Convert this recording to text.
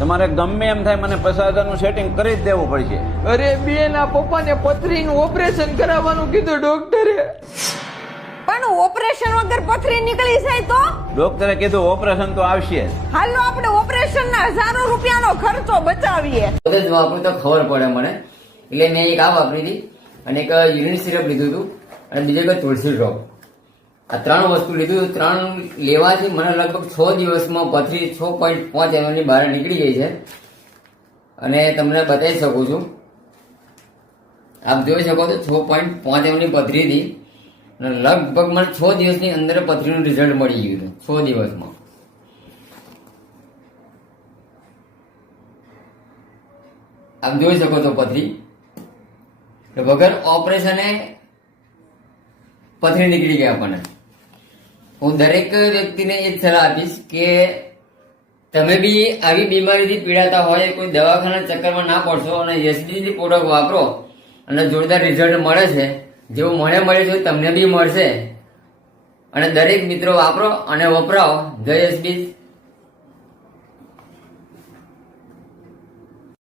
તમારે ગમે એમ થાય મને 50,000 સેટિંગ કરી જ દેવું પડશે. અરે બેન, આ પપ્પાને પથરીનું ઓપરેશન કરાવવાનું કીધું ડોક્ટરે. પણ ઓપરેશન વગર પથરી નીકળી જાય તો? ડોક્ટરે કીધું ઓપરેશન તો આવશે. હાલો આપણે ઓપરેશન ના હજારો રૂપિયાનો ખર્ચો બચાવીએ. બધે જ વાપરું તો ખબર પડે મને, એટલે મેં એક આ વાપરી હતી અને એક યુરિન સિરપ લીધું હતું અને બીજું એક તુલસી ડ્રોપ. આ 3 વસ્તુ લીધું. 3 લેવાથી મને લગભગ 6 દિવસમાં પથરી 6.5 mm ની બહાર નીકળી ગઈ છે અને તમને બતાવી શકું છું. આપ જોઈ શકો છો 6.5 mm ની પથરી હતી અને લગભગ મને 6 દિવસની અંદર પથરીનું રિઝલ્ટ મળી ગયું હતું. 6 દિવસમાં આપ જોઈ શકો છો પથરી વગર ઓપરેશને પથરી નીકળી ગઈ આપણને. હું દરેક વ્યક્તિને એ જ સલાહ આપીશ કે તમે બી આવી બીમારીથી પીડાતા હોય, કોઈ દવાખાના ચક્કરમાં ના પડશો અને એસબીની પ્રોડક્ટ વાપરો અને જોરદાર રિઝલ્ટ મળે છે. જેવું મને મળે છે તમને બી મળશે અને દરેક મિત્રો વાપરો અને વપરાવો. જય એસબી.